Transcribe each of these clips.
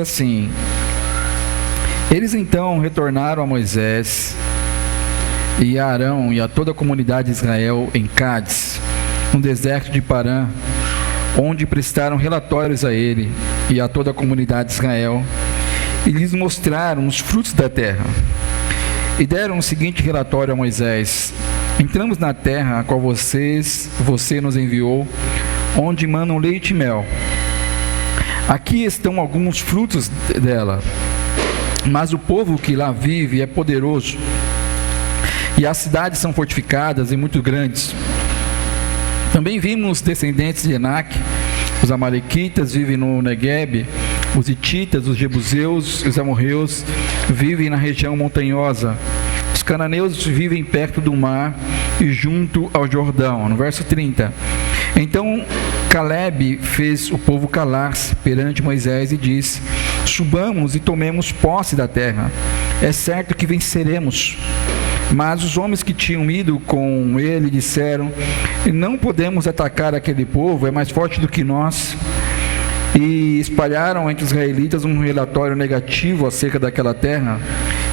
assim: eles então retornaram a Moisés e a Arão e a toda a comunidade de Israel em Cádiz, no deserto de Parã, onde prestaram relatórios a ele e a toda a comunidade de Israel, e lhes mostraram os frutos da terra. E deram o seguinte relatório a Moisés: entramos na terra a qual você nos enviou, onde manam leite e mel. Aqui estão alguns frutos dela, mas o povo que lá vive é poderoso, e as cidades são fortificadas e muito grandes. Também vimos descendentes de Enaque, os amalequitas vivem no Neguebe, os hititas, os jebuseus e os amorreus vivem na região montanhosa. Os cananeus vivem perto do mar e junto ao Jordão. No verso 30. Então Calebe fez o povo calar-se perante Moisés e disse: subamos e tomemos posse da terra. É certo que venceremos. Mas os homens que tinham ido com ele disseram: não podemos atacar aquele povo, é mais forte do que nós. E espalharam entre os israelitas um relatório negativo acerca daquela terra.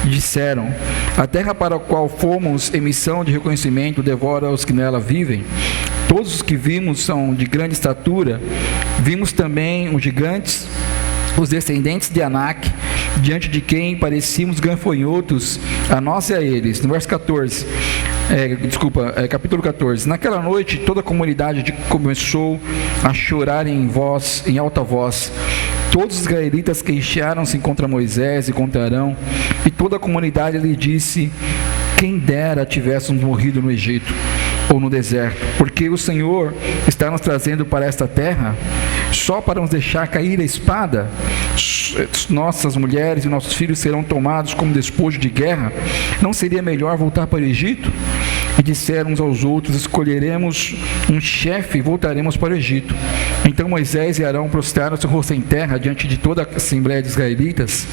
E disseram: a terra para a qual fomos em missão de reconhecimento devora os que nela vivem. Todos os que vimos são de grande estatura. Vimos também os gigantes, os descendentes de Anak, diante de quem parecíamos gafanhotos, a nós e a eles. No verso 14, capítulo 14. Naquela noite toda a comunidade começou a chorar em alta voz. Todos os israelitas queixaram-se contra Moisés e contra Arão, e toda a comunidade lhe disse: quem dera tivéssemos morrido no Egito ou no deserto, porque o Senhor está nos trazendo para esta terra só para nos deixar cair a espada. Nossas mulheres e nossos filhos serão tomados como despojo de guerra. Não seria melhor voltar para o Egito? E disseram uns aos outros: escolheremos um chefe e voltaremos para o Egito. Então Moisés e Arão prostraram-se o rosto em terra diante de toda a assembleia de israelitas.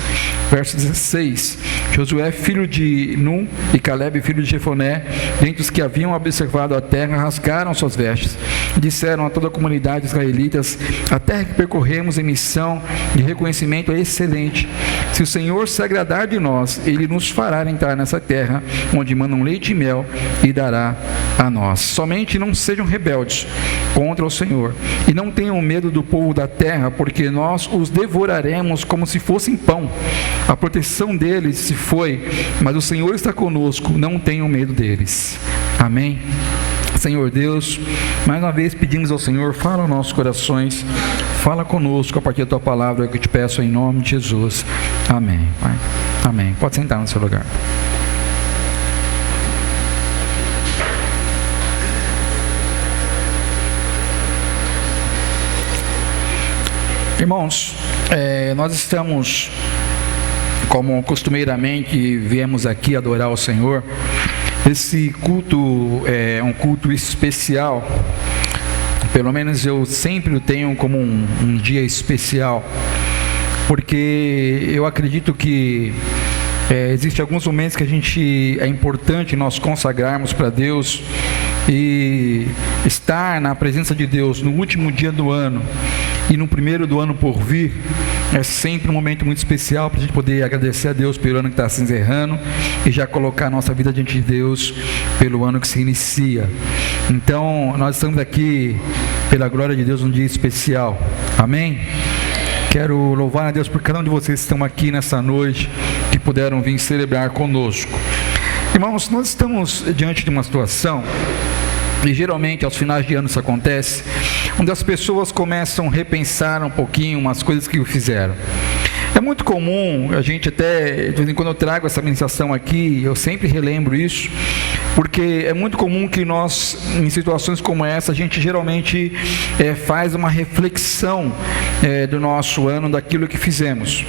Verso 16. Josué, filho de Num, e Calebe, filho de Jefoné, dentre os que haviam observado a terra, rasgaram suas vestes e disseram a toda a comunidade de israelitas: a terra que percorremos em missão de reconhecimento é excelente. Se o Senhor se agradar de nós, Ele nos fará entrar nessa terra, onde mandam leite e mel, e dará a nós. Somente não sejam rebeldes contra o Senhor, e não tenham medo do povo da terra, porque nós os devoraremos como se fossem pão. A proteção deles se foi, mas o Senhor está conosco, não tenham medo deles. Amém. Senhor Deus, mais uma vez pedimos ao Senhor: fala aos nossos corações, fala conosco a partir da Tua palavra, que eu te peço em nome de Jesus. Amém, Pai. Amém. Pode sentar no seu lugar. Irmãos, nós estamos, como costumeiramente viemos aqui adorar o Senhor. Esse culto é um culto especial, pelo menos eu sempre o tenho como um dia especial, porque eu acredito que existem alguns momentos que é importante nós consagrarmos para Deus, e estar na presença de Deus no último dia do ano e no primeiro do ano por vir é sempre um momento muito especial para a gente poder agradecer a Deus pelo ano que está se encerrando e já colocar a nossa vida diante de Deus pelo ano que se inicia. Então nós estamos aqui pela glória de Deus num dia especial. Amém? Quero louvar a Deus por cada um de vocês que estão aqui nessa noite, que puderam vir celebrar conosco. Irmãos, nós estamos diante de uma situação, e geralmente aos finais de ano isso acontece, onde as pessoas começam a repensar um pouquinho umas coisas que fizeram. É muito comum, a gente até, de vez em quando eu trago essa ministração aqui, eu sempre relembro isso, porque é muito comum que nós, em situações como essa, a gente geralmente faz uma reflexão do nosso ano, daquilo que fizemos.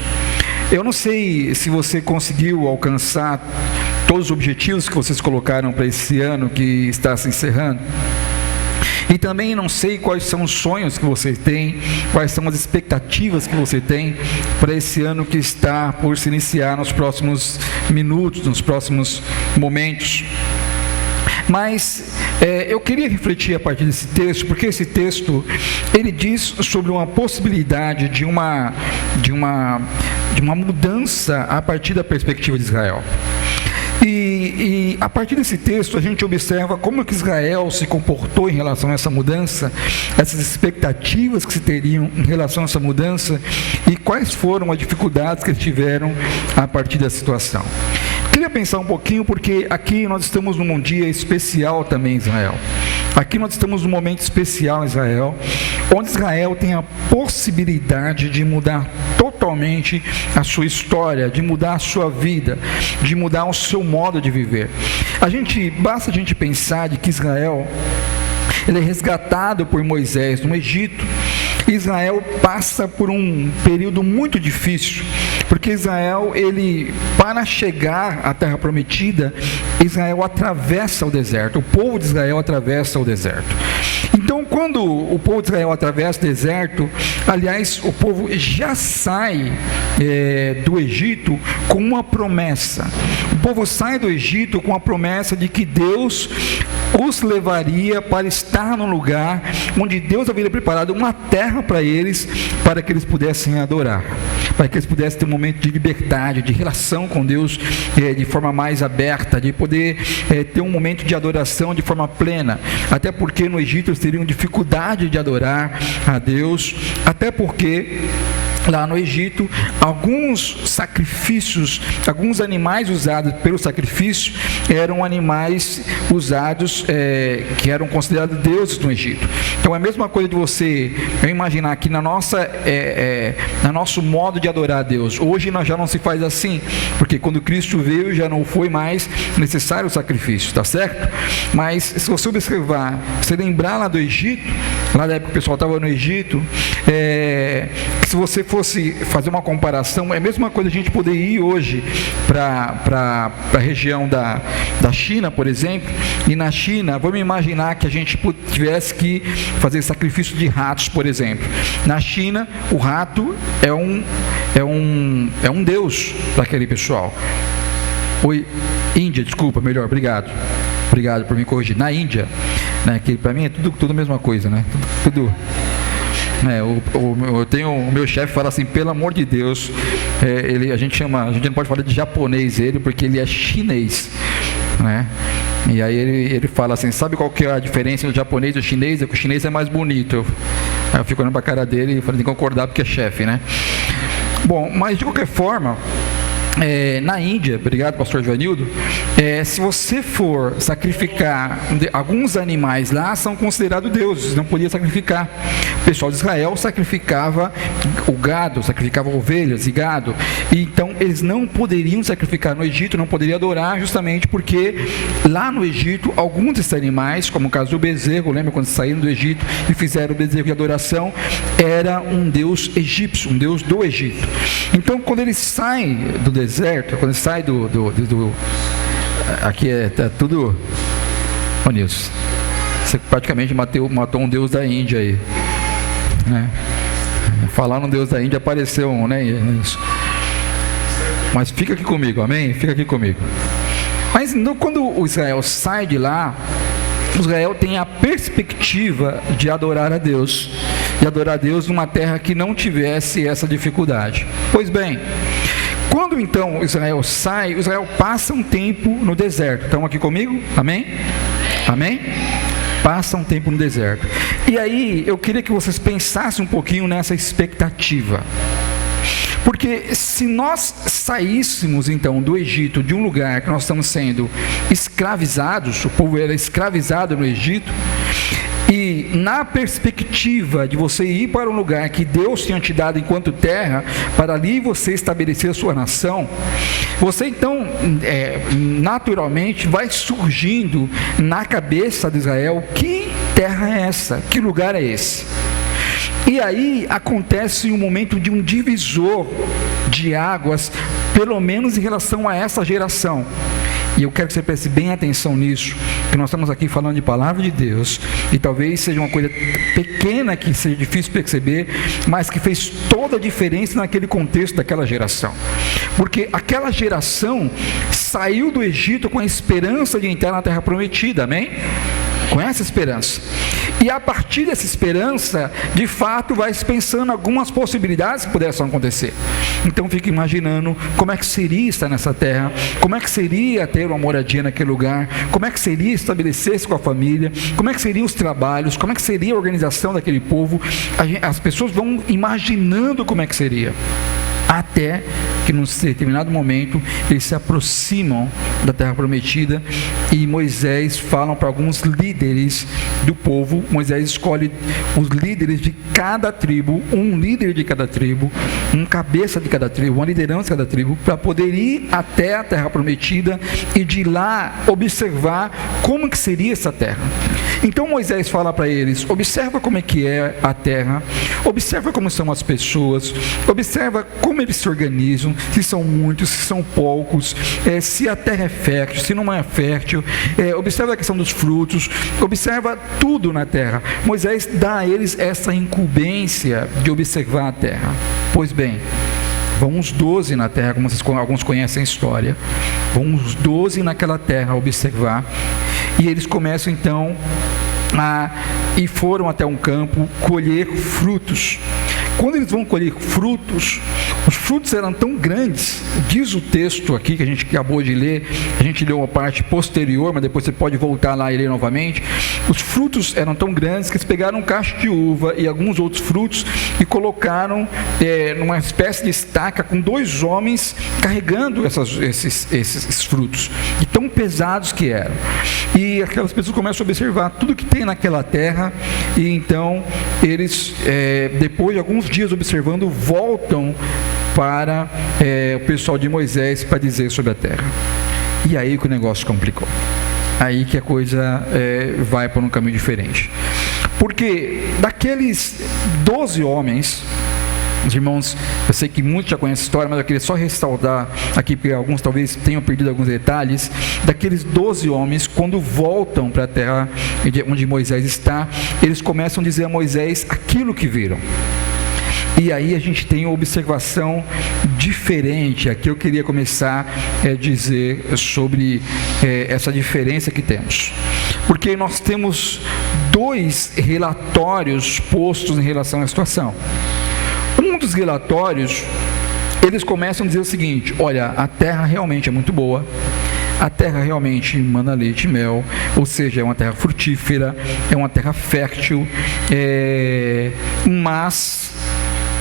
Eu não sei se você conseguiu alcançar todos os objetivos que vocês colocaram para esse ano que está se encerrando. E também não sei quais são os sonhos que você tem, quais são as expectativas que você tem para esse ano que está por se iniciar nos próximos minutos, nos próximos momentos. Mas eu queria refletir a partir desse texto, porque esse texto ele diz sobre uma possibilidade de uma mudança a partir da perspectiva de Israel. E a partir desse texto a gente observa como que Israel se comportou em relação a essa mudança, essas expectativas que se teriam em relação a essa mudança e quais foram as dificuldades que eles tiveram a partir da situação. Queria pensar um pouquinho, porque aqui nós estamos num dia especial também em Israel. Aqui nós estamos num momento especial em Israel, onde Israel tem a possibilidade de mudar totalmente a sua história, de mudar a sua vida, de mudar o seu modo de viver. Basta a gente pensar de que Israel, ele é resgatado por Moisés no Egito. Israel passa por um período muito difícil, porque Israel, para chegar à terra prometida, Israel atravessa o deserto, o povo de Israel atravessa o deserto. Então, quando o povo de Israel atravessa o deserto, aliás, o povo já sai do Egito com uma promessa. O povo sai do Egito com a promessa de que Deus os levaria para estar num lugar onde Deus havia preparado uma terra para eles, para que eles pudessem adorar, para que eles pudessem ter um momento de liberdade, de relação com Deus de forma mais aberta, de poder ter um momento de adoração de forma plena, até porque no Egito eles teriam dificuldade de adorar a Deus, até porque lá no Egito, alguns sacrifícios, alguns animais usados pelo sacrifício eram animais usados que eram considerados deuses no Egito. Então é a mesma coisa de você imaginar que no nosso modo de adorar a Deus, hoje nós já não se faz assim, porque quando Cristo veio já não foi mais necessário o sacrifício, tá certo? Mas se você observar, se lembrar lá do Egito, lá da época que o pessoal estava no Egito, se você fosse fazer uma comparação, é a mesma coisa a gente poder ir hoje para a região da China, por exemplo, e na China, vamos imaginar que a gente tivesse que fazer sacrifício de ratos, por exemplo. Na China, o rato é um deus para aquele pessoal. Índia, desculpa, melhor, obrigado por me corrigir. Na Índia, né, que para mim é tudo a mesma coisa, né? Tudo. O meu chefe fala assim, pelo amor de Deus, a gente não pode falar de japonês porque ele é chinês, né? E aí ele fala assim, sabe qual que é a diferença do japonês e do chinês? É que o chinês é mais bonito. Aí eu fico olhando para a cara dele e falei, tem que concordar porque é chefe, né? Bom, mas de qualquer forma, na Índia, obrigado pastor Joanildo, se você for sacrificar alguns animais lá, são considerados deuses, não podia sacrificar. O pessoal de Israel sacrificava o gado, sacrificava ovelhas e gado, e então eles não poderiam sacrificar no Egito, não poderiam adorar, justamente porque lá no Egito, alguns desses animais, como o caso do bezerro, lembra quando saíram do Egito e fizeram o bezerro de adoração, era um deus egípcio, um deus do Egito. Então quando eles saem do deserto, quando sai aqui tá tudo, ô Nilson, você praticamente matou um deus da Índia aí, né? Falar no deus da Índia apareceu né? Mas fica aqui comigo, amém? Fica aqui comigo. Mas quando o Israel sai de lá, Israel tem a perspectiva de adorar a Deus, numa terra que não tivesse essa dificuldade. Pois bem, quando então Israel sai, Israel passa um tempo no deserto. Estão aqui comigo? Amém? Amém? Passa um tempo no deserto. E aí eu queria que vocês pensassem um pouquinho nessa expectativa. Porque se nós saíssemos então do Egito, de um lugar que nós estamos sendo escravizados, o povo era escravizado no Egito, e na perspectiva de você ir para um lugar que Deus tinha te dado enquanto terra, para ali você estabelecer a sua nação, você então naturalmente vai surgindo na cabeça de Israel, que terra é essa? Que lugar é esse? E aí acontece um momento de um divisor de águas, pelo menos em relação a essa geração. E eu quero que você preste bem atenção nisso, que nós estamos aqui falando de palavra de Deus, e talvez seja uma coisa pequena que seja difícil perceber, mas que fez toda a diferença naquele contexto daquela geração. Porque aquela geração saiu do Egito com a esperança de entrar na terra prometida, amém? Com essa esperança. E a partir dessa esperança, de fato, vai se pensando algumas possibilidades que pudessem acontecer. Então fica imaginando como é que seria estar nessa terra, como é que seria ter uma moradia naquele lugar, como é que seria estabelecer-se com a família, como é que seriam os trabalhos, como é que seria a organização daquele povo. As pessoas vão imaginando como é que seria. Até que num determinado momento eles se aproximam da terra prometida e Moisés fala para alguns líderes do povo. Moisés escolhe os líderes de cada tribo, um líder de cada tribo, um cabeça de cada tribo, uma liderança de cada tribo, para poder ir até a terra prometida e de lá observar como que seria essa terra. Então Moisés fala para eles: observa como é que é a terra, observa como são as pessoas, observa como eles se organizam, se são muitos, se são poucos, se a terra é fértil, se não é fértil, observa a questão dos frutos, observa tudo na terra. Moisés dá a eles essa incumbência de observar a terra. Pois bem, vão os 12 na terra, como alguns conhecem a história, vão os 12 naquela terra observar, e eles começam então e foram até um campo colher frutos. Quando eles vão colher frutos, os frutos eram tão grandes, diz o texto aqui que a gente acabou de ler, a gente leu uma parte posterior, mas depois você pode voltar lá e ler novamente. Os frutos eram tão grandes que eles pegaram um cacho de uva e alguns outros frutos e colocaram numa espécie de estaca com 2 homens carregando esses frutos, de tão pesados que eram. E aquelas pessoas começam a observar tudo que tem naquela terra, e então eles, depois de alguns dias observando, voltam para o pessoal de Moisés para dizer sobre a terra. E aí que o negócio complicou. Aí que a coisa vai para um caminho diferente. Porque daqueles 12 homens, os irmãos, eu sei que muitos já conhecem a história, mas eu queria só ressaltar aqui, porque alguns talvez tenham perdido alguns detalhes. Daqueles 12 homens, quando voltam para a terra onde Moisés está, eles começam a dizer a Moisés aquilo que viram. E aí a gente tem uma observação diferente. Aqui eu queria começar a dizer sobre essa diferença que temos. Porque nós temos 2 relatórios postos em relação à situação. Um dos relatórios, eles começam a dizer o seguinte: olha, a terra realmente é muito boa, a terra realmente mana leite e mel, ou seja, é uma terra frutífera, é uma terra fértil, mas...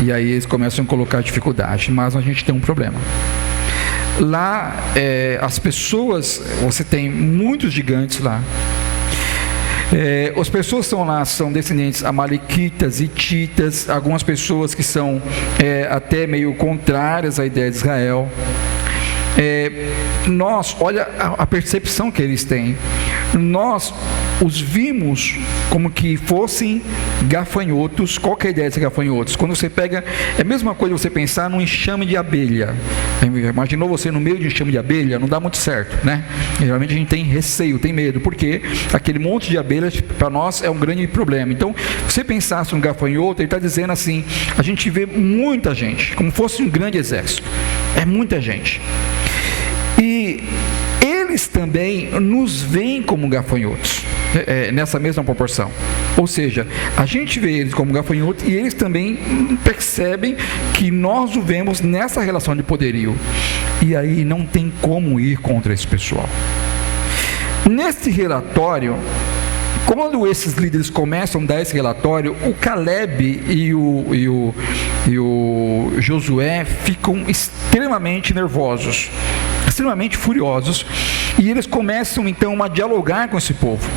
E aí eles começam a colocar dificuldade, mas a gente tem um problema. Lá, as pessoas, você tem muitos gigantes lá. As pessoas que estão lá são descendentes amalequitas, hititas, algumas pessoas que são até meio contrárias à ideia de Israel. Olha a percepção que eles têm. Nós os vimos como que fossem gafanhotos. Qual que é a ideia de gafanhotos? Quando você pega, é a mesma coisa você pensar num enxame de abelha. Imaginou você no meio de um enxame de abelha? Não dá muito certo, né? Geralmente a gente tem receio, tem medo, porque aquele monte de abelhas para nós é um grande problema. Então, se você pensasse num gafanhoto, ele está dizendo assim: a gente vê muita gente, como fosse um grande exército. É muita gente. E eles também nos veem como gafanhotos, nessa mesma proporção. Ou seja, a gente vê eles como gafanhotos e eles também percebem que nós o vemos nessa relação de poderio. E aí não tem como ir contra esse pessoal. Nesse relatório, quando esses líderes começam a dar esse relatório, o Caleb e o Josué ficam extremamente nervosos, extremamente furiosos, e eles começam então a dialogar com esse povo.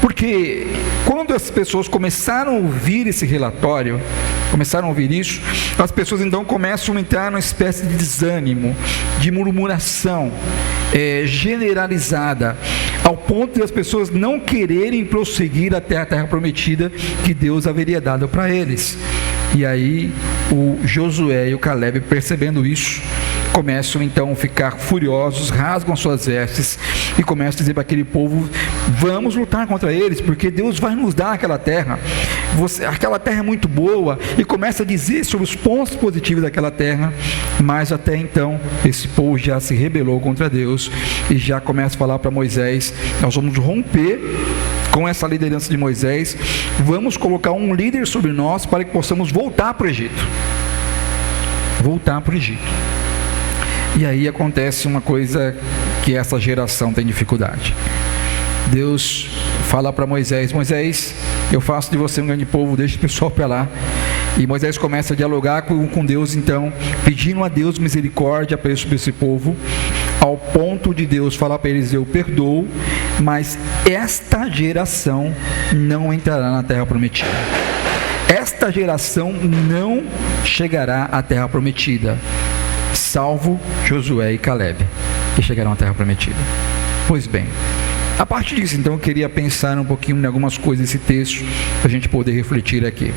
Porque quando as pessoas começaram a ouvir esse relatório, começaram a ouvir isso, as pessoas então começam a entrar numa espécie de desânimo, de murmuração generalizada, ao ponto de as pessoas não quererem prosseguir até a terra prometida que Deus haveria dado para eles. E aí o Josué e o Caleb, percebendo isso, começam então a ficar furiosos, rasgam suas vestes e começam a dizer para aquele povo: vamos lutar contra eles, porque Deus vai nos dar aquela terra. Aquela terra é muito boa, e começa a dizer sobre os pontos positivos daquela terra. Mas até então esse povo já se rebelou contra Deus e já começa a falar para Moisés: nós vamos romper com essa liderança de Moisés, vamos colocar um líder sobre nós para que possamos voltar para o Egito. E aí acontece uma coisa que essa geração tem dificuldade. Deus fala para Moisés: Moisés, eu faço de você um grande povo, deixa o pessoal para lá. E Moisés começa a dialogar com Deus, então, pedindo a Deus misericórdia para esse povo, ao ponto de Deus falar para eles: eu perdoo, mas esta geração não entrará na terra prometida. Esta geração não chegará à terra prometida, salvo Josué e Calebe, que chegarão à terra prometida. Pois bem, a partir disso, então, eu queria pensar um pouquinho em algumas coisas desse texto, para a gente poder refletir aqui.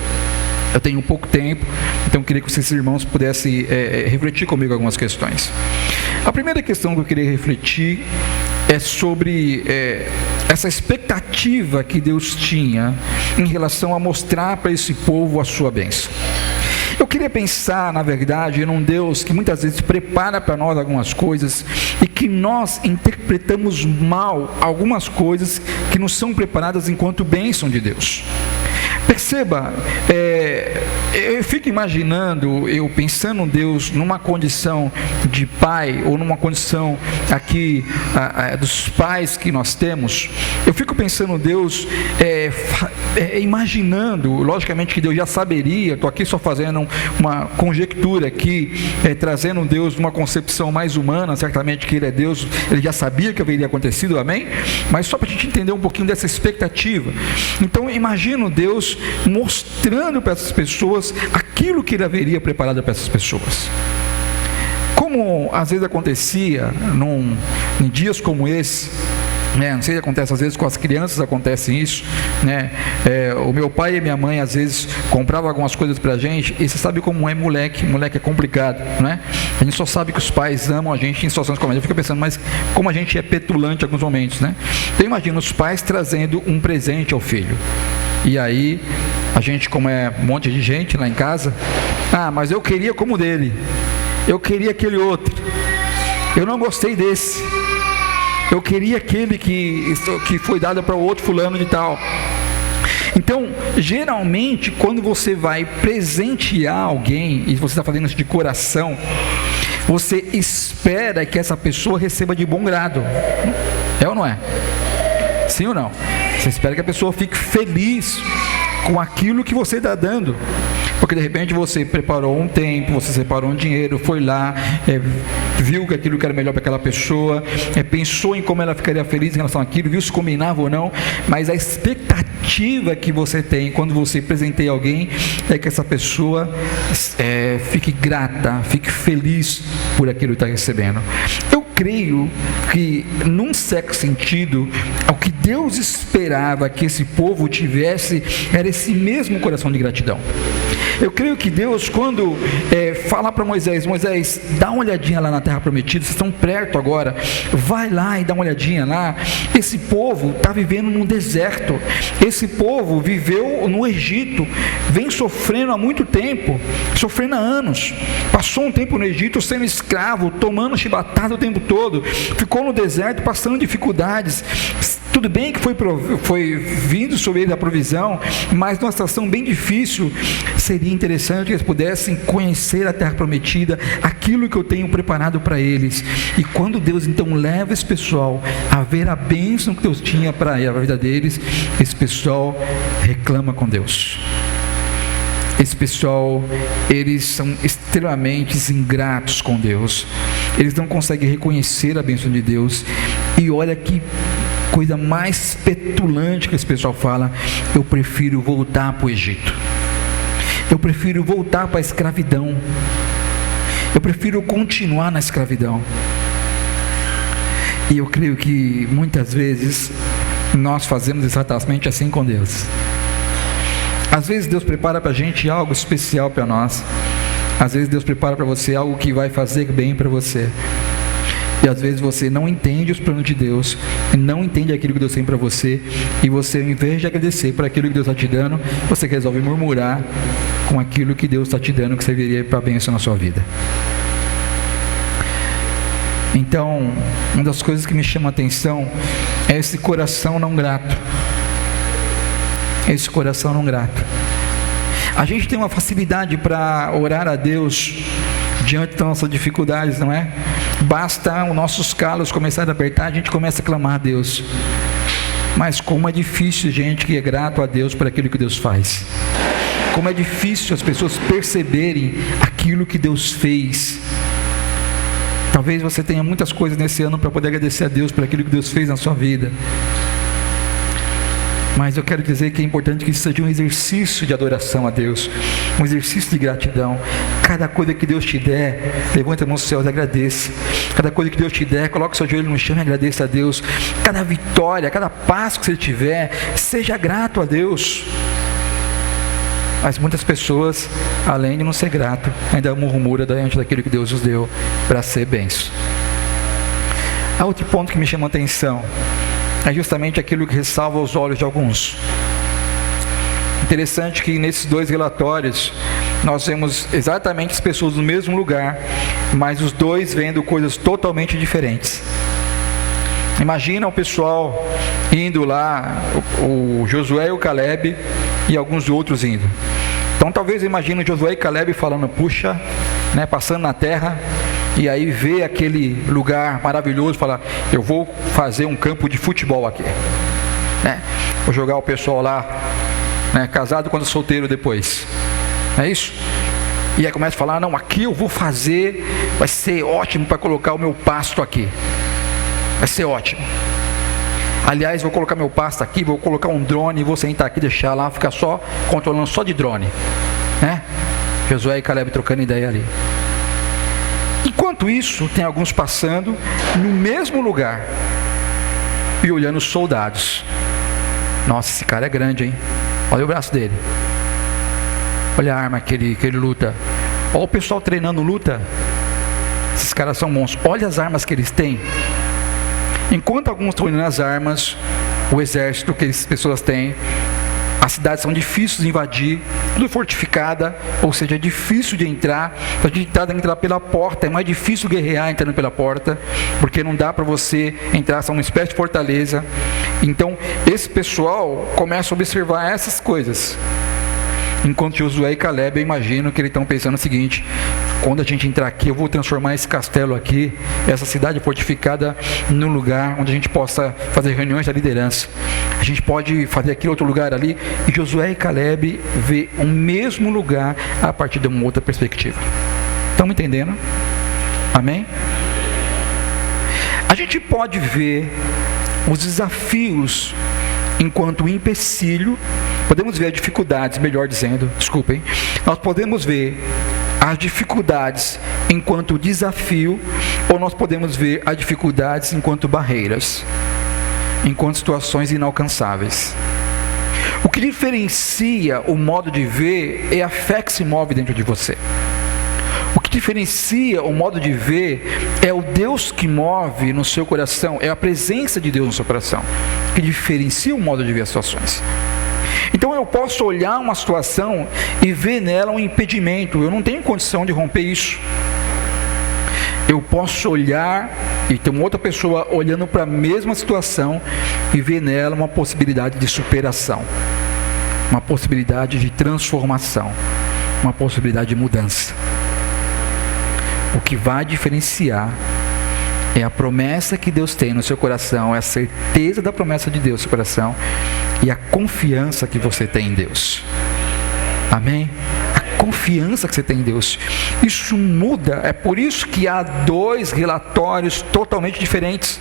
Eu tenho pouco tempo, então eu queria que vocês, irmãos, pudessem refletir comigo algumas questões. A primeira questão que eu queria refletir é sobre essa expectativa que Deus tinha em relação a mostrar para esse povo a sua bênção. Eu queria pensar, na verdade, em um Deus que muitas vezes prepara para nós algumas coisas e que nós interpretamos mal algumas coisas que nos são preparadas enquanto bênção de Deus. Perceba, eu fico imaginando, eu pensando Deus numa condição de pai, ou numa condição aqui dos pais que nós temos. Eu fico pensando Deus, imaginando, logicamente que Deus já saberia, estou aqui só fazendo uma conjectura aqui, trazendo Deus numa concepção mais humana, certamente que Ele é Deus, Ele já sabia que haveria acontecido, amém? Mas só para a gente entender um pouquinho dessa expectativa. Então, imagino Deus mostrando para essas pessoas aquilo que Ele haveria preparado para essas pessoas. Como às vezes acontecia em dias como esse, não sei se acontece às vezes com as crianças, acontece isso, né? O meu pai e minha mãe às vezes compravam algumas coisas pra gente, e você sabe como é moleque é complicado, né? A gente só sabe que os pais amam a gente em situações como essa. Eu fico pensando, mas como a gente é petulante em alguns momentos, né? Então imagina os pais trazendo um presente ao filho, e aí a gente, como é um monte de gente lá em casa, mas eu queria como o dele, eu queria aquele outro, eu não gostei desse, eu queria aquele que foi dado para o outro fulano de tal. Então, geralmente, quando você vai presentear alguém, e você está fazendo isso de coração, você espera que essa pessoa receba de bom grado. É ou não é? Sim ou não? Você espera que a pessoa fique feliz com aquilo que você está dando. Porque de repente você preparou um tempo, você separou um dinheiro, foi lá, viu que aquilo que era melhor para aquela pessoa, pensou em como ela ficaria feliz em relação àquilo, viu se combinava ou não, mas a expectativa que você tem quando você presenteia alguém é que essa pessoa fique grata, fique feliz por aquilo que está recebendo. Eu creio que, num certo sentido, o que Deus esperava que esse povo tivesse era esse mesmo coração de gratidão. Eu creio que Deus, quando fala para Moisés, dá uma olhadinha lá na terra prometida, vocês estão perto agora, vai lá e dá uma olhadinha lá. Esse povo está vivendo num deserto, esse povo viveu no Egito, vem sofrendo há muito tempo, sofrendo há anos, passou um tempo no Egito sendo escravo, tomando chibatada o tempo todo, ficou no deserto passando dificuldades. Tudo bem que foi vindo sobre ele a provisão, mas numa situação bem difícil. Seria interessante que eles pudessem conhecer a terra prometida, aquilo que eu tenho preparado para eles. E quando Deus então leva esse pessoal a ver a bênção que Deus tinha para a vida deles, esse pessoal reclama com Deus. Esse pessoal, eles são extremamente ingratos com Deus. Eles não conseguem reconhecer a bênção de Deus. E olha que coisa mais petulante que esse pessoal fala: eu prefiro voltar para o Egito, eu prefiro voltar para a escravidão, eu prefiro continuar na escravidão. E eu creio que muitas vezes nós fazemos exatamente assim com Deus. Às vezes Deus prepara para a gente algo especial para nós, Às vezes Deus prepara para você algo que vai fazer bem para você. E às vezes você não entende os planos de Deus, não entende aquilo que Deus tem para você, e você, ao invés de agradecer por aquilo que Deus está te dando, você resolve murmurar com aquilo que Deus está te dando, que serviria para a bênção na sua vida. Então, uma das coisas que me chama a atenção é esse coração não grato. Esse coração não grato. A gente tem uma facilidade para orar a Deus diante das nossas dificuldades, não é? Basta os nossos calos começarem a apertar, a gente começa a clamar a Deus. Mas como é difícil gente que é grato a Deus por aquilo que Deus faz. Como é difícil as pessoas perceberem aquilo que Deus fez. Talvez você tenha muitas coisas nesse ano para poder agradecer a Deus por aquilo que Deus fez na sua vida. Mas eu quero dizer que é importante que isso seja um exercício de adoração a Deus, um exercício de gratidão. Cada coisa que Deus te der, levanta a mão aos céus e agradeça. Cada coisa que Deus te der, coloque seu joelho no chão e agradeça a Deus. Cada vitória, cada passo que você tiver, seja grato a Deus. Mas muitas pessoas, além de não ser grato, ainda murmuram diante daquilo que Deus nos deu para ser bênção. Há outro ponto que me chama a atenção, é justamente aquilo que ressalva os olhos de alguns. Interessante que nesses dois relatórios, nós vemos exatamente as pessoas no mesmo lugar, mas os dois vendo coisas totalmente diferentes. Imagina o pessoal indo lá, o Josué e o Caleb e alguns outros indo. Então talvez imagine o Josué e Caleb falando, puxa, né, passando na terra, e aí vê aquele lugar maravilhoso, fala, eu vou fazer um campo de futebol aqui, né? Vou jogar o pessoal lá, né, casado quando solteiro depois, é isso? E aí começa a falar, não, aqui eu vou fazer, vai ser ótimo para colocar o meu pasto aqui, vai ser ótimo. Aliás, vou colocar meu pasto aqui, vou colocar um drone, vou sentar aqui, deixar lá, ficar só controlando só de drone, né? Josué e Caleb trocando ideia ali. Enquanto isso, tem alguns passando no mesmo lugar e olhando os soldados. Nossa, esse cara é grande, hein? Olha o braço dele. Olha a arma que ele luta. Olha o pessoal treinando luta. Esses caras são monstros. Olha as armas que eles têm. Enquanto alguns estão olhando as armas, o exército que essas pessoas têm, as cidades são difíceis de invadir, tudo fortificada, ou seja, é difícil de entrar. Se a gente entrar pela porta, é mais difícil guerrear entrando pela porta, porque não dá para você entrar, são uma espécie de fortaleza. Então, esse pessoal começa a observar essas coisas. Enquanto Josué e Caleb, eu imagino que eles estão pensando o seguinte, quando a gente entrar aqui, eu vou transformar esse castelo aqui, essa cidade fortificada, num lugar onde a gente possa fazer reuniões da liderança. A gente pode fazer aquele outro lugar ali, e Josué e Caleb vê o mesmo lugar a partir de uma outra perspectiva. Estão me entendendo? Amém? A gente pode ver os desafios enquanto empecilho, podemos ver as dificuldades, melhor dizendo, desculpem, nós podemos ver as dificuldades enquanto desafio, ou nós podemos ver as dificuldades enquanto barreiras, enquanto situações inalcançáveis. O que diferencia o modo de ver é a fé que se move dentro de você. O que diferencia o modo de ver é o Deus que move no seu coração, é a presença de Deus no seu coração, que diferencia o modo de ver as situações. Então eu posso olhar uma situação e ver nela um impedimento, eu não tenho condição de romper isso. Eu posso olhar e ter uma outra pessoa olhando para a mesma situação e ver nela uma possibilidade de superação, uma possibilidade de transformação, uma possibilidade de mudança. O que vai diferenciar é a promessa que Deus tem no seu coração, é a certeza da promessa de Deus no seu coração e a confiança que você tem em Deus. Amém? A confiança que você tem em Deus. Isso muda, é por isso que há dois relatórios totalmente diferentes.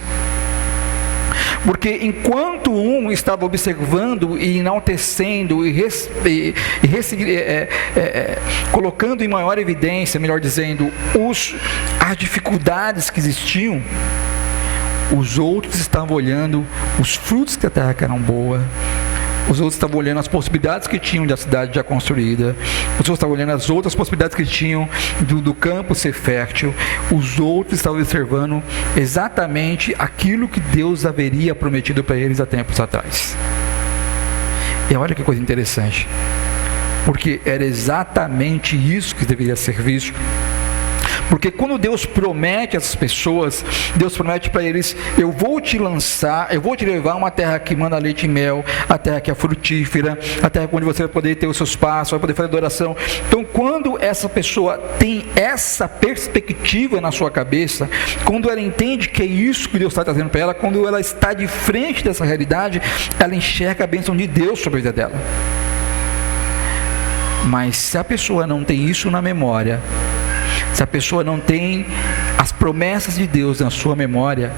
Porque enquanto um estava observando e enaltecendo colocando em maior evidência, melhor dizendo, as dificuldades que existiam, os outros estavam olhando os frutos que a terra eram boa, Os outros estavam olhando as possibilidades que tinham da cidade já construída. Os outros estavam olhando as outras possibilidades que tinham do campo ser fértil. Os outros estavam observando exatamente aquilo que Deus haveria prometido para eles há tempos atrás. E olha que coisa interessante, porque era exatamente isso que deveria ser visto. Porque quando Deus promete a essas pessoas, Deus promete para eles: eu vou te lançar, eu vou te levar a uma terra que manda leite e mel, a terra que é frutífera, a terra onde você vai poder ter os seus passos, vai poder fazer adoração. Então, quando essa pessoa tem essa perspectiva na sua cabeça, quando ela entende que é isso que Deus está trazendo para ela, quando ela está de frente dessa realidade, ela enxerga a bênção de Deus sobre a vida dela. Mas se a pessoa não tem isso na memória, se a pessoa não tem as promessas de Deus na sua memória,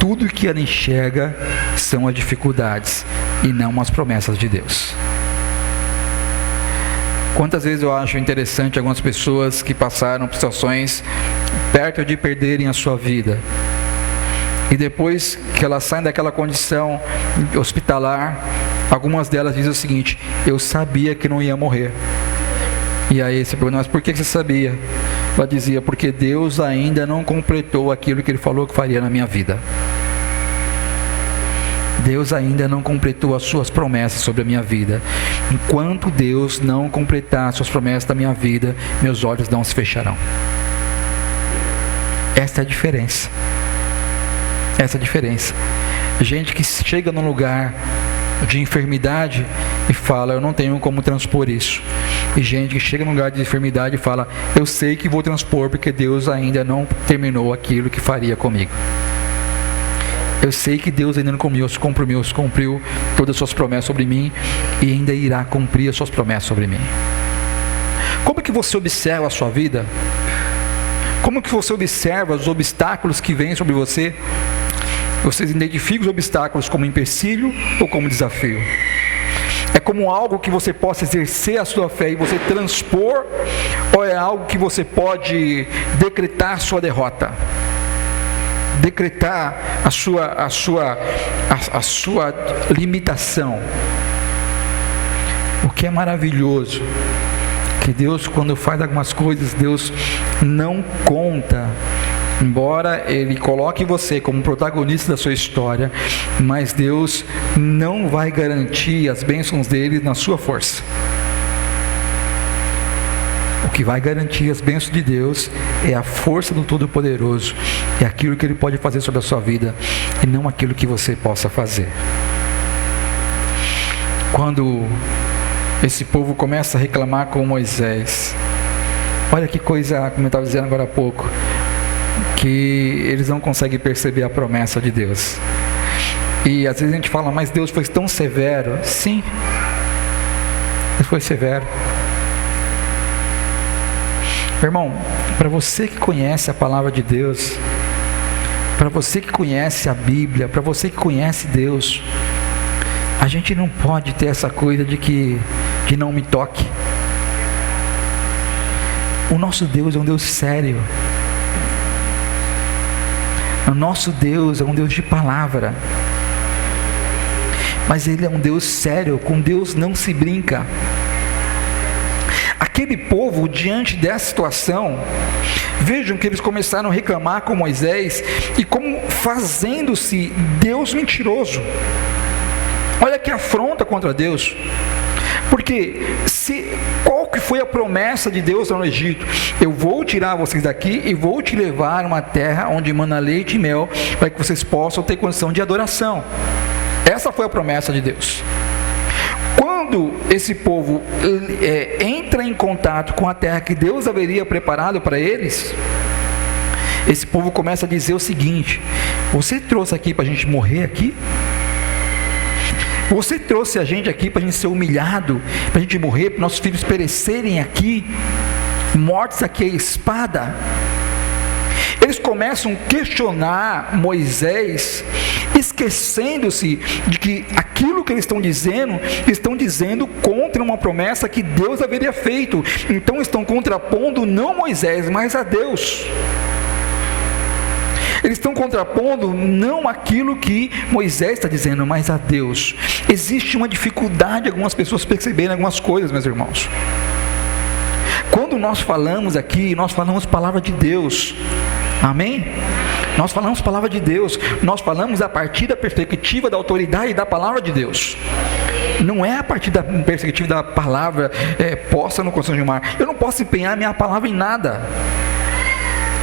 tudo que ela enxerga são as dificuldades e não as promessas de Deus. Quantas vezes eu acho interessante algumas pessoas que passaram por situações perto de perderem a sua vida, e depois que elas saem daquela condição hospitalar, algumas delas dizem o seguinte: eu sabia que não ia morrer. E aí você pergunta: mas por que você sabia? Ela dizia: porque Deus ainda não completou aquilo que Ele falou que faria na minha vida. Deus ainda não completou as suas promessas sobre a minha vida. Enquanto Deus não completar as suas promessas da minha vida, meus olhos não se fecharão. Essa é a diferença. Essa é a diferença. Gente que chega num lugar de enfermidade e fala: eu não tenho como transpor isso. E gente que chega num lugar de enfermidade e fala: eu sei que vou transpor porque Deus ainda não terminou aquilo que faria comigo. Eu sei que Deus ainda não cumpriu todas as suas promessas sobre mim e ainda irá cumprir as suas promessas sobre mim. Como que você observa a sua vida? Como que você observa os obstáculos que vêm sobre você? Você identifica os obstáculos como empecilho ou como desafio? É como algo que você possa exercer a sua fé e você transpor, ou é algo que você pode decretar sua derrota? Decretar a sua limitação. O que é maravilhoso, que Deus, quando faz algumas coisas, Deus não conta. Embora Ele coloque você como protagonista da sua história, mas Deus não vai garantir as bênçãos dele na sua força. O que vai garantir as bênçãos de Deus é a força do Todo-Poderoso, é aquilo que Ele pode fazer sobre a sua vida, e não aquilo que você possa fazer. Quando esse povo começa a reclamar com Moisés, olha que coisa, como eu estava dizendo agora há pouco, que eles não conseguem perceber a promessa de Deus. E às vezes a gente fala: mas Deus foi tão severo. Sim, Ele foi severo. Meu irmão, para você que conhece a palavra de Deus, para você que conhece a Bíblia, para você que conhece Deus, a gente não pode ter essa coisa de não me toque. O nosso Deus é um Deus sério. O nosso Deus é um Deus de palavra. Mas Ele é um Deus sério. Com Deus não se brinca. Aquele povo, diante dessa situação, vejam que eles começaram a reclamar com Moisés, e como fazendo-se Deus mentiroso. Olha que afronta contra Deus. Porque qual que foi a promessa de Deus lá no Egito? Eu vou tirar vocês daqui e vou te levar a uma terra onde mana leite e mel, para que vocês possam ter condição de adoração. Essa foi a promessa de Deus. Quando esse povo entra em contato com a terra que Deus haveria preparado para eles, esse povo começa a dizer o seguinte: você trouxe aqui para a gente morrer aqui? Você trouxe a gente aqui para a gente ser humilhado, para a gente morrer, para nossos filhos perecerem aqui, mortos aqui à espada? Eles começam a questionar Moisés, esquecendo-se de que aquilo que eles estão dizendo contra uma promessa que Deus haveria feito. Então estão contrapondo não Moisés, mas a Deus. Eles estão contrapondo não aquilo que Moisés está dizendo, mas a Deus. Existe uma dificuldade de algumas pessoas perceberem algumas coisas, meus irmãos. Quando nós falamos aqui, nós falamos palavra de Deus. Amém? Nós falamos palavra de Deus. Nós falamos a partir da perspectiva da autoridade da palavra de Deus. Não é a partir da perspectiva da palavra posta no coração de mar. Eu não posso empenhar minha palavra em nada.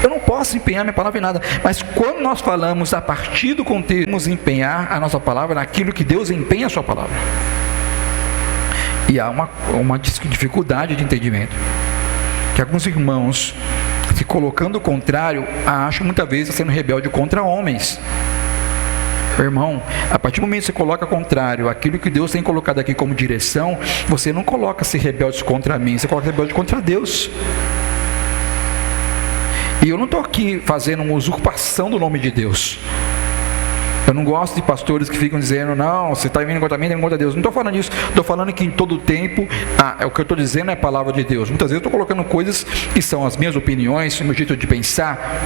Eu não posso empenhar minha palavra em nada. Mas quando nós falamos a partir do contexto, vamos empenhar a nossa palavra naquilo que Deus empenha a sua palavra. E há uma dificuldade de entendimento. Que alguns irmãos, se colocando o contrário, acham muitas vezes sendo rebelde contra homens. Irmão, a partir do momento que você coloca contrário aquilo que Deus tem colocado aqui como direção, você não coloca se rebeldes contra mim, você coloca rebelde contra Deus. E eu não estou aqui fazendo uma usurpação do nome de Deus. Eu não gosto de pastores que ficam dizendo, não, você está vindo contra mim, nem contra Deus. Não estou falando isso, estou falando que em todo tempo, o que eu estou dizendo é a palavra de Deus. Muitas vezes eu estou colocando coisas que são as minhas opiniões, o meu jeito de pensar,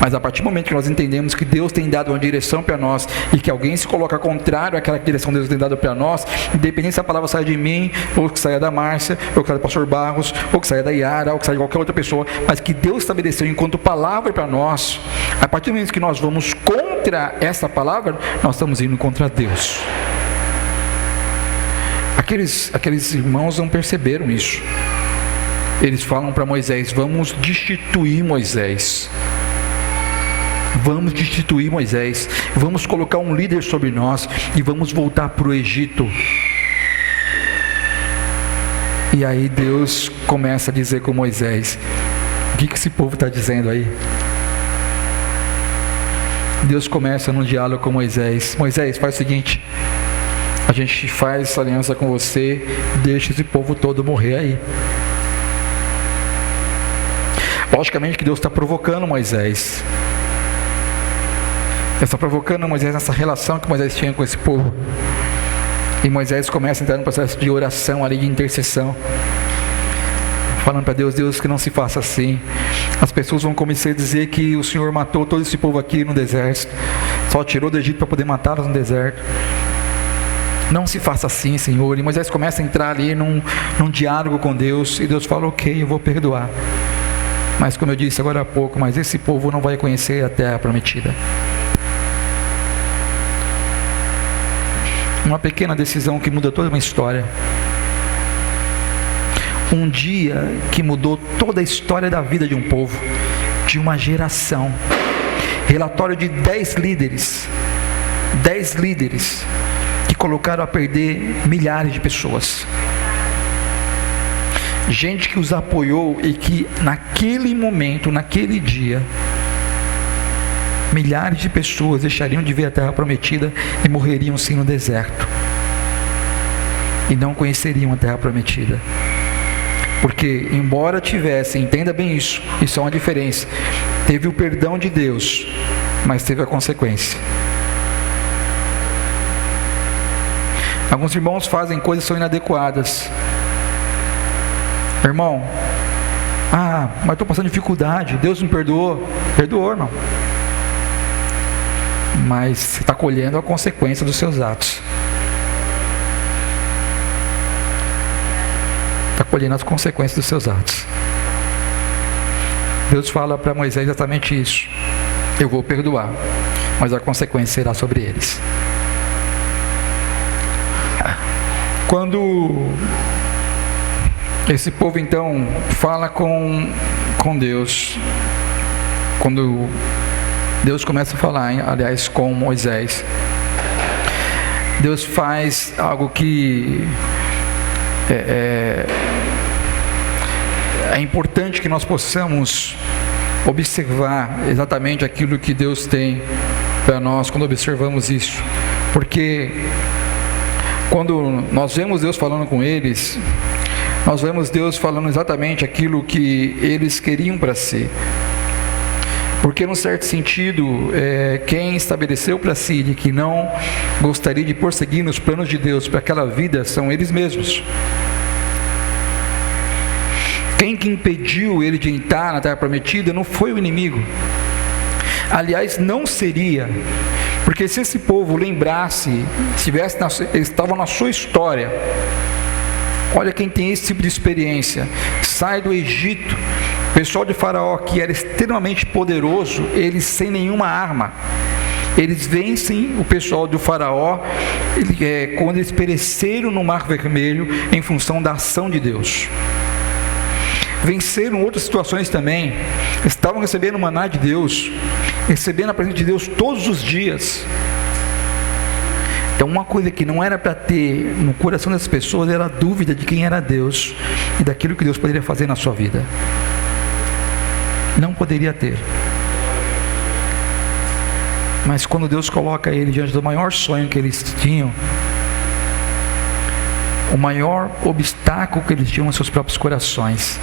mas a partir do momento que nós entendemos que Deus tem dado uma direção para nós, e que alguém se coloca contrário àquela direção que Deus tem dado para nós, independente se a palavra saia de mim, ou que saia da Márcia, ou que saia do pastor Barros, ou que saia da Yara, ou que saia de qualquer outra pessoa, mas que Deus estabeleceu enquanto palavra para nós, a partir do momento que nós vamos contra essa palavra, nós estamos indo contra Deus. Aqueles irmãos não perceberam isso. Eles falam para Moisés, vamos destituir Moisés. Vamos destituir Moisés. Vamos colocar um líder sobre nós e vamos voltar para o Egito. E aí Deus começa a dizer com Moisés, o que esse povo está dizendo aí? Deus começa num diálogo com Moisés. Moisés, faz o seguinte, a gente faz essa aliança com você, deixa esse povo todo morrer aí. Logicamente que Deus está provocando Moisés. Ele está provocando Moisés nessa relação que Moisés tinha com esse povo. E Moisés começa a entrar no processo de oração ali, de intercessão, falando para Deus, Deus, que não se faça assim. As pessoas vão começar a dizer que o Senhor matou todo esse povo aqui no deserto, só tirou do Egito para poder matá-los no deserto. Não se faça assim, Senhor. E Moisés começa a entrar ali num diálogo com Deus, e Deus fala, ok, eu vou perdoar. Mas como eu disse agora há pouco, mas esse povo não vai conhecer a terra prometida. Uma pequena decisão que muda toda uma história. Um dia que mudou toda a história da vida de um povo, de uma geração. Relatório de 10 líderes que colocaram a perder milhares de pessoas. Gente que os apoiou e que naquele momento, naquele dia, milhares de pessoas deixariam de ver a terra prometida e morreriam sim no deserto. E não conheceriam a terra prometida. Porque, embora tivesse, entenda bem isso é uma diferença. Teve o perdão de Deus, mas teve a consequência. Alguns irmãos fazem coisas que são inadequadas. Irmão, mas estou passando dificuldade, Deus me perdoou. Perdoou, irmão. Mas você está colhendo a consequência dos seus atos. Está colhendo as consequências dos seus atos. Deus fala para Moisés exatamente isso. Eu vou perdoar, mas a consequência será sobre eles. Quando esse povo então fala com Deus, quando Deus começa a falar, aliás, com Moisés, Deus faz algo que é importante que nós possamos observar exatamente aquilo que Deus tem para nós quando observamos isso, porque quando nós vemos Deus falando com eles, nós vemos Deus falando exatamente aquilo que eles queriam para si. Porque, num certo sentido, quem estabeleceu para si de que não gostaria de prosseguir nos planos de Deus para aquela vida são eles mesmos. Quem que impediu ele de entrar na terra prometida não foi o inimigo. Aliás, não seria, porque se esse povo lembrasse, estava na sua história. Olha quem tem esse tipo de experiência, sai do Egito, o pessoal de Faraó, que era extremamente poderoso, eles sem nenhuma arma, eles vencem o pessoal do Faraó, quando eles pereceram no Mar Vermelho, em função da ação de Deus. Venceram outras situações também, estavam recebendo o maná de Deus, recebendo a presença de Deus todos os dias. Então, uma coisa que não era para ter no coração das pessoas era a dúvida de quem era Deus e daquilo que Deus poderia fazer na sua vida. Não poderia ter. Mas quando Deus coloca ele diante do maior sonho que eles tinham, o maior obstáculo que eles tinham nos seus próprios corações,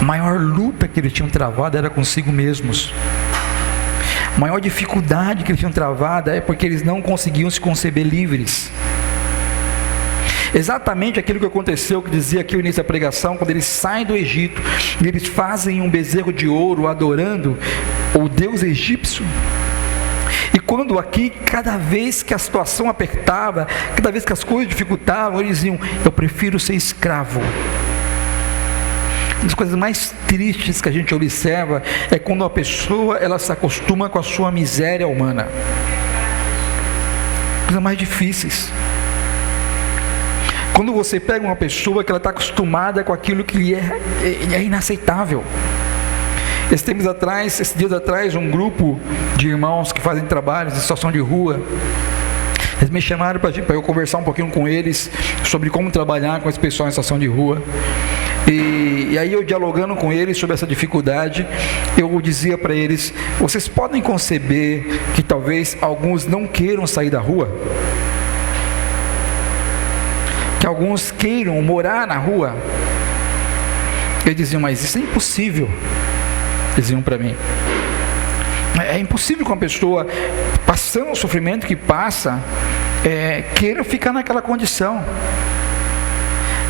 a maior luta que eles tinham travado era consigo mesmos. A maior dificuldade que eles tinham travado é porque eles não conseguiam se conceber livres. Exatamente aquilo que aconteceu, que dizia aqui no início da pregação, quando eles saem do Egito, e eles fazem um bezerro de ouro adorando o Deus egípcio. E quando aqui, cada vez que a situação apertava, cada vez que as coisas dificultavam, eles diziam: eu prefiro ser escravo. Uma das coisas mais tristes que a gente observa é quando a pessoa ela se acostuma com a sua miséria humana. Coisas mais difíceis. Quando você pega uma pessoa que ela está acostumada com aquilo que é inaceitável. Esses dias atrás, um grupo de irmãos que fazem trabalhos de situação de rua, eles me chamaram para eu conversar um pouquinho com eles sobre como trabalhar com esse pessoal em situação de rua. E aí eu dialogando com eles sobre essa dificuldade, eu dizia para eles: vocês podem conceber que talvez alguns não queiram sair da rua? Que alguns queiram morar na rua? Eles diziam: mas isso é impossível. Diziam para mim: é impossível que uma pessoa, passando o sofrimento que passa, queira ficar naquela condição.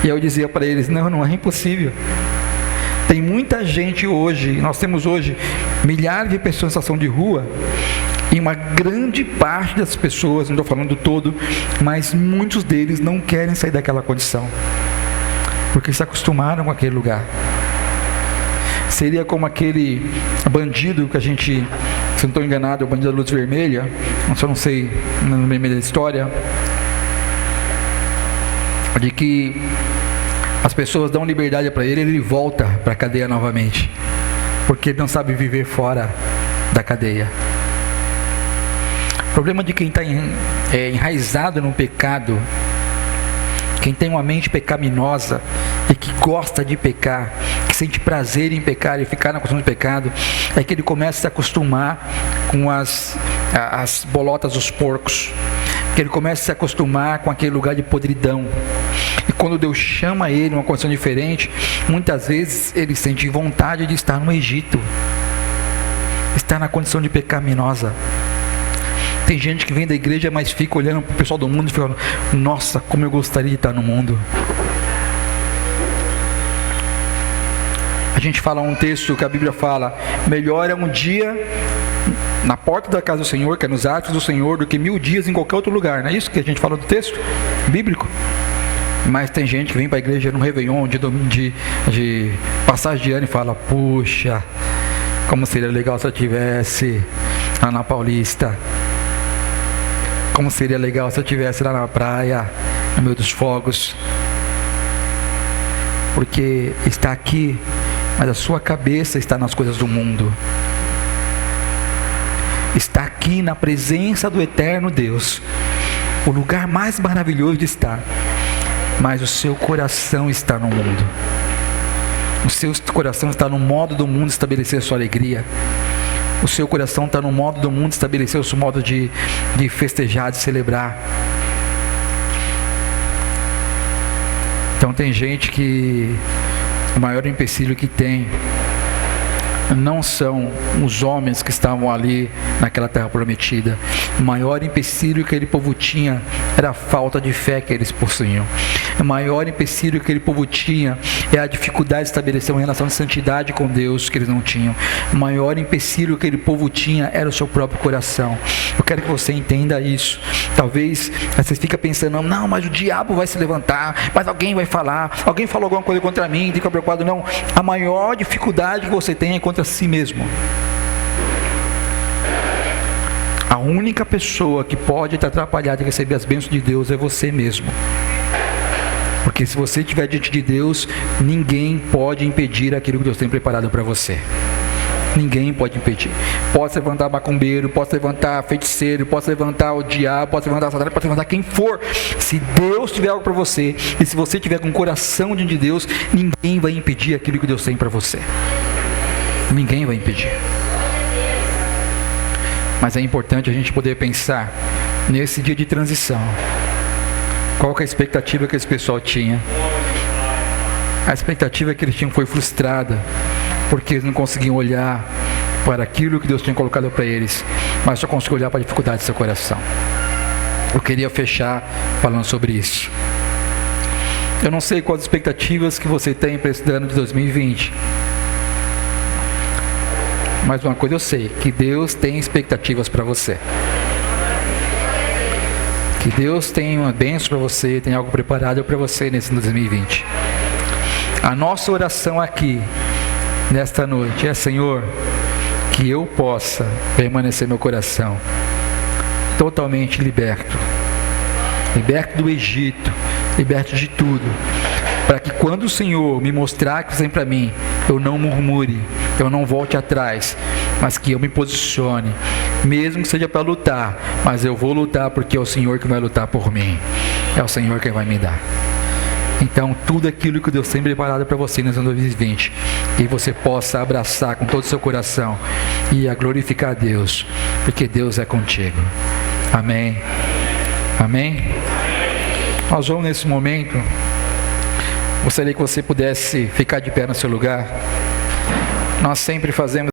E eu dizia para eles: não é impossível. Tem muita gente hoje, nós temos hoje milhares de pessoas em situação de rua, e uma grande parte das pessoas, não estou falando todo, mas muitos deles não querem sair daquela condição, porque se acostumaram com aquele lugar. Seria como aquele bandido que a gente, se não estou enganado, é o bandido da luz vermelha, eu não sei, não lembro da história, de que as pessoas dão liberdade para ele, ele volta para a cadeia novamente, porque ele não sabe viver fora da cadeia. O problema de quem está enraizado no pecado, quem tem uma mente pecaminosa e que gosta de pecar, que sente prazer em pecar e ficar na condição de pecado, é que ele começa a se acostumar com as bolotas dos porcos, que ele começa a se acostumar com aquele lugar de podridão. E quando Deus chama ele numa condição diferente, muitas vezes ele sente vontade de estar no Egito, estar na condição de pecaminosa. Tem gente que vem da igreja, mas fica olhando para o pessoal do mundo e fica: nossa, como eu gostaria de estar no mundo. A gente fala um texto que a Bíblia fala: melhor é um dia na porta da casa do Senhor, que é nos atos do Senhor, do que 1000 dias em qualquer outro lugar. Não é isso que a gente fala do texto bíblico? Mas tem gente que vem para a igreja no Réveillon, de passagem de ano, e fala: puxa, como seria legal se eu estivesse lá na Paulista. Como seria legal se eu estivesse lá na praia, no meio dos fogos. Porque está aqui, mas a sua cabeça está nas coisas do mundo. Está aqui na presença do eterno Deus, o lugar mais maravilhoso de estar, mas o seu coração está no mundo. O seu coração está no modo do mundo estabelecer a sua alegria. O seu coração está no modo do mundo estabelecer o seu modo de festejar, de celebrar. Então tem gente que o maior empecilho que tem não são os homens que estavam ali naquela terra prometida. O maior empecilho que aquele povo tinha era a falta de fé que eles possuíam. O maior empecilho que aquele povo tinha é a dificuldade de estabelecer uma relação de santidade com Deus que eles não tinham. O maior empecilho que aquele povo tinha era o seu próprio coração. Eu quero que você entenda isso. Talvez você fique pensando, não, mas o diabo vai se levantar, mas alguém vai falar, alguém falou alguma coisa contra mim, fica preocupado. Não, a maior dificuldade que você tem é contra si mesmo. A única pessoa que pode te atrapalhar de receber as bênçãos de Deus é você mesmo. Porque se você estiver diante de Deus, ninguém pode impedir aquilo que Deus tem preparado para você. Ninguém pode impedir. Pode se levantar macumbeiro, pode se levantar feiticeiro, pode se levantar o diabo, pode se levantar Satanás, pode se levantar quem for. Se Deus tiver algo para você, e se você tiver com o coração diante de Deus, ninguém vai impedir aquilo que Deus tem para você. Ninguém vai impedir. Mas é importante a gente poder pensar nesse dia de transição. Qual que é a expectativa que esse pessoal tinha? A expectativa que eles tinham foi frustrada, porque eles não conseguiam olhar para aquilo que Deus tinha colocado para eles, mas só conseguiam olhar para a dificuldade do seu coração. Eu queria fechar falando sobre isso. Eu não sei quais expectativas que você tem para esse ano de 2020. Mas uma coisa eu sei, que Deus tem expectativas para você. Que Deus tem uma bênção para você, tem algo preparado para você nesse 2020. A nossa oração aqui, nesta noite, é: Senhor, que eu possa permanecer meu coração totalmente liberto. Liberto do Egito, liberto de tudo. Para que quando o Senhor me mostrar que tem para mim, eu não murmure, eu não volte atrás, mas que eu me posicione, mesmo que seja para lutar, mas eu vou lutar porque é o Senhor que vai lutar por mim, é o Senhor quem vai me dar. Então, tudo aquilo que Deus tem preparado para você nesse ano 2020, que você possa abraçar com todo o seu coração e a glorificar a Deus, porque Deus é contigo. Amém? Amém? Nós vamos nesse momento. Gostaria que você pudesse ficar de pé no seu lugar. Nós sempre fazemos